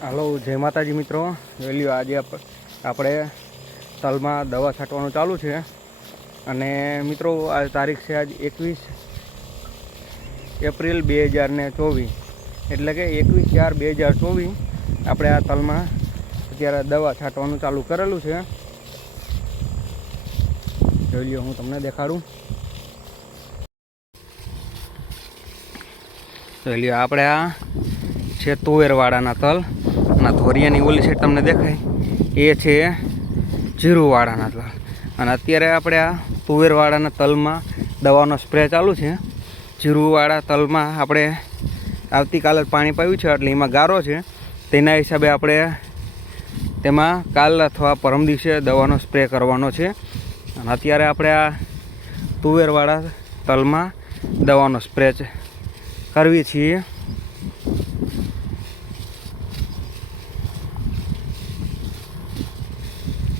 હાલો, જય માતાજી મિત્રો. વેલ્યુ આજે આપણે તલમાં દવા છાંટવાનું ચાલુ છે. અને મિત્રો આ તારીખ છે આજ એકવીસ એપ્રિલ બે હજાર ને ચોવીસ. એટલે કે એકવીસ ચાર બે હજાર ચોવીસ આપણે આ તલમાં અત્યારે દવા છાંટવાનું ચાલુ કરેલું છે. જોઈ લ્યો, હું તમને દેખાડું. જોઈ લ્યો, આપણે આ છે તુવેરવાળાના તલ. અને ધોરિયાની ઓલી સાઈડ તમને દેખાય. એ છે જીરુવાળાના તલ. અને અત્યારે આપણે આ તુવેરવાળાના તલમાં દવાનો સ્પ્રે ચાલુ છે. જીરુવાળા તલમાં આપણે આવતીકાલે પાણી પાયું છે, એટલે એમાં ગારો છે. તેના હિસાબે આપણે તેમાં કાલ અથવા પરમ દિવસે દવાનો સ્પ્રે કરવાનો છે. અને અત્યારે આપણે આ તુવેરવાળા તલમાં દવાનો સ્પ્રે કરવી છીએ.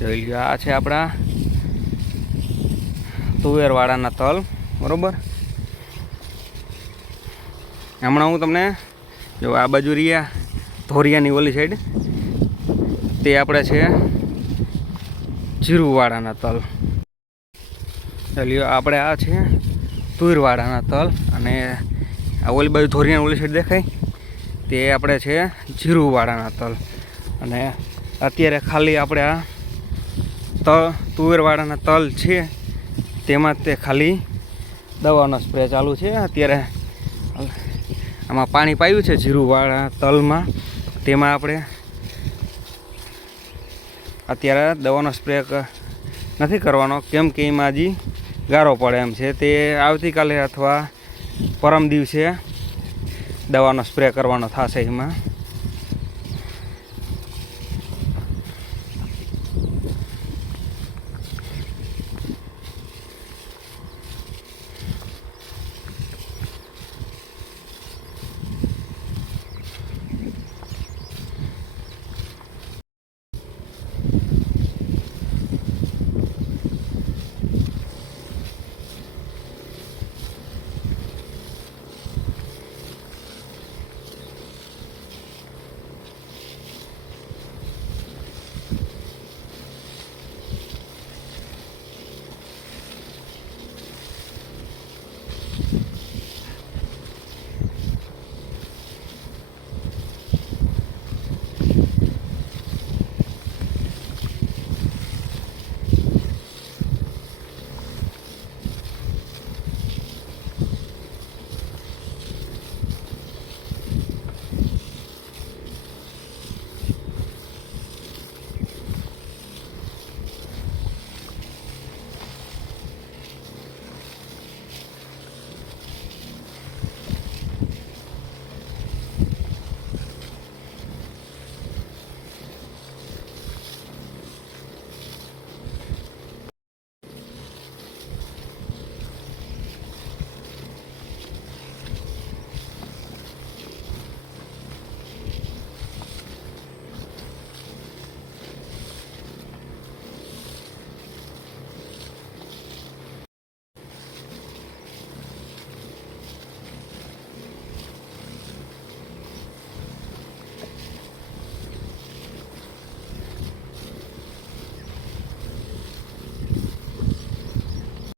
જોઈ લ્યો, આ છે આપણા તુવેરવાળાના તલ, બરોબર? હમણાં હું તમને જો આ બાજુ રહ્યા, ધોરિયાની ઓલી સાઈડ તે આપણે છે જીરુવાળાના તલ. ચાલ્યો આપણે આ છે તુરવાળાના તલ, અને આ ઓલી બાજુ ધોરિયાની ઓલી સાઈડ દેખાય? તે આપણે છે જીરુવાળાના તલ. અને અત્યારે ખાલી આપણે આ તલ તુવેરવાળાના તલ છે, તેમાં તે ખાલી દવાનો સ્પ્રે ચાલુ છે. અત્યારે આમાં પાણી પાયું છે જીરુવાળા તલમાં. તેમાં આપણે અત્યારે દવાનો સ્પ્રે નથી કરવાનો, કેમ કે એમાં હજી ગારો પડે એમ છે. તે આવતીકાલે અથવા પરમ દિવસે દવાનો સ્પ્રે કરવાનો થશે એમાં.